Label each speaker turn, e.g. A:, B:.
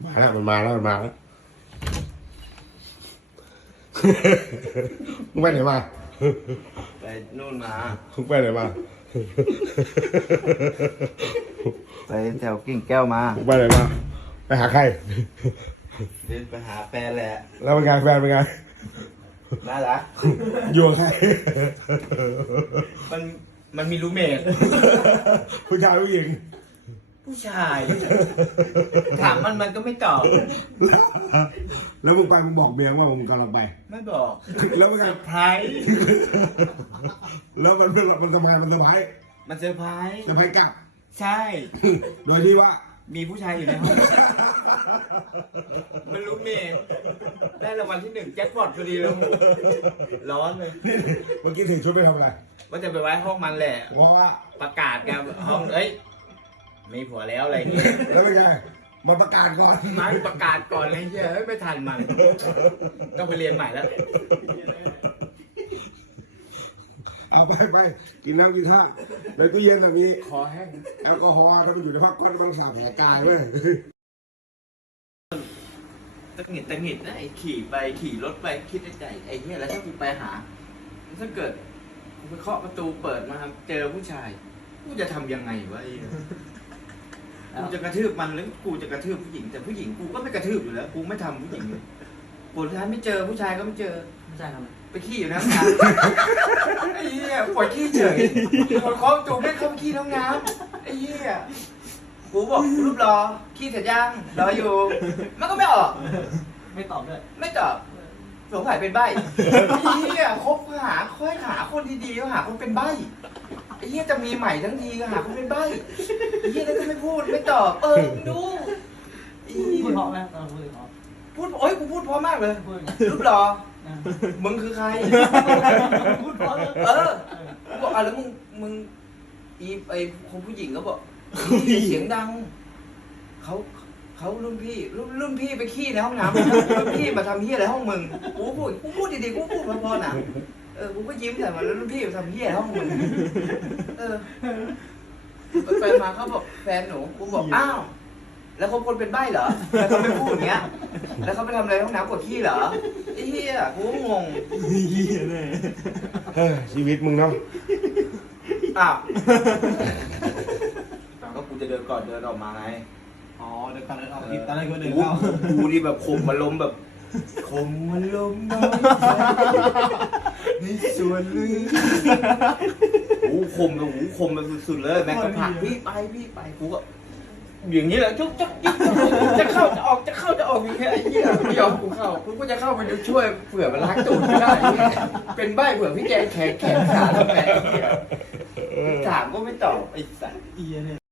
A: มาแล้วมันมาแล้วมึงไปไหนมา
B: ไปนู่นมา
A: มึงไปไหนมา
B: ไปแถวกิ่งแก้วมา
A: มึงไปไหนมาไปหาใคร
B: เดินไปหาแฟนแหละ
A: แล้วเป็นไงแฟนเป็นไง
B: น่ารัก
A: อยู่กับใคร
B: มันมีรูเมท
A: ผู้ชายผู้หญิง
B: ผู้ชาย ถามมันก็ไม่ตอบ
A: แล้วมึงไปมึงบอกเมียว่ามึงกำลังไป
B: ไม่บอก
A: แล้วเป็นไง
B: ไพรส์
A: แล้วมันทำไมมันสบาย
B: มันเซอร์ไพรส์
A: สบายกลับ
B: ใช่
A: โดยที่ว่า
B: มีผู้ชายอยู่ในห้อง มันรูเมทได้รางวัลที่1แจ็คพอตพอดีเลยร้อนเลย
A: เมื่อกี้ถึงชุดไปทำอะไร
B: ว่าจะไปไว้ห้องมันแหละ
A: เพราะว่า
B: ประกาศกันห้องเอ้ยมีผัวแล้วอะไรอย่างเงี้ย
A: แล้วเป็นไงมาประกาศก่อน
B: มาประกาศก่อนอะไรเงี้ยเฮ้ยไม่ทันมันต้องไปเรียนใหม่แล้ว
A: เอาไปกินน้ำกินท่าในตู้เย็นแบบนี้
B: คอแห้ง
A: แอลกอฮอล์ถ้ามันอยู่ในผ้าก้อนมันสาบแผลกายเว้ย
B: ตะหงิดนะไอ้ขี่รถไปคิดในใจไอ้เนี่ยแล้วถ้ากูไปหาถ้าเกิดกูไปเคาะประตูเปิดมาเจอผู้ชายกูจะทำยังไงวะไอ้กูจะกระทืบมันหรือกูจะกระทืบผู้หญิงแต่ผู้หญิงกูก็ไม่กระทืบอยู่แล้วกูไม่ทำผู้หญิงเลยผลท้ายไม่เจอผู้ชายก็ไม่เจอ
C: ผู้ชายทำไม
B: ไปขี้อยู่ในห้องน้ำไอ้เหี้ยปวดขี้เฉยปวดคอจูบไม่เข้าขี้ห้องน้ำไอ้เหี้ยกูบอกรูปรอขี้เสร็จยังรออยู่มันก็ไม่ออก
C: ไม่ตอบด้วย
B: ไม่ตอบสงสัยเป็นใบ้ไอ้เหี้ยคบค่อยหาคนดีๆก็หาคนเป็นใบ้ไอ้เหี้ยจะมีใหม่ทั้งทีก็หาคนเป็นใบ้ไอ้เหี้ยนั่นก็ไม่พูดไม่ตอบมึงดูไอ้เหี้ย
C: พูดเพราะไหมตอนพูดเพราะ
B: พูดโอ๊ยกูพูดเพราะมากเลย
C: พูดไง
B: รูปรอมึงคือใคร
C: พูดเพราะเลย
B: กูบอกแล้วมึงไอ้คนผู้หญิงก็บอกเสียงดังเขารุ่นพี่ไปขี้ในห้องน้ำรุ่นพี่มาทำเหี้ยอะไรห้องมึงกูพูดดีๆกูพูดเพราะๆนะกูก็ยิ้มใส่มันแล้วรุ่นพี่มาทำเหี้ยอะไรห้องมึงไปมาเขาบอกแฟนหนูกูบอกอ้าวแล้วเขาคนเป็นใบ้เหรอแล้วเขาไม่พูดอย่างเงี้ยแล้วเขาไปทำอะไรห้องน้ำกดขี้เหรอไอ้เหี้ยกูงง
A: ชีวิตมึงเนาะ
B: อ้าวก็กูจะเดินก่อนเดินออกมาไง
C: อ๋อเดินก่อนเดินออกตอนแรกก็เดินเข้า
B: กูนี่แบบข่มอารมณ์แบบข่มอารมณ์น้อยใจในส่วนลึกหูข่มกับหูข่มแบบสุดๆเลยแม่งก็ผลักพี่ไปกูก็อย่างนี้แหละจะเข้าจะออกอย่างเงี้ยไอ้เหี้ยไม่ยอมกูเข้ากูก็จะเข้าไปช่วยเผื่อมันล้างตูดไม่ได้เป็นใบ้เผื่อพี่แกแขนขาแล้วแม่ไอ้เหี้ยถามก็ไม่ตอบไอ้สัส
C: อีเนี่ย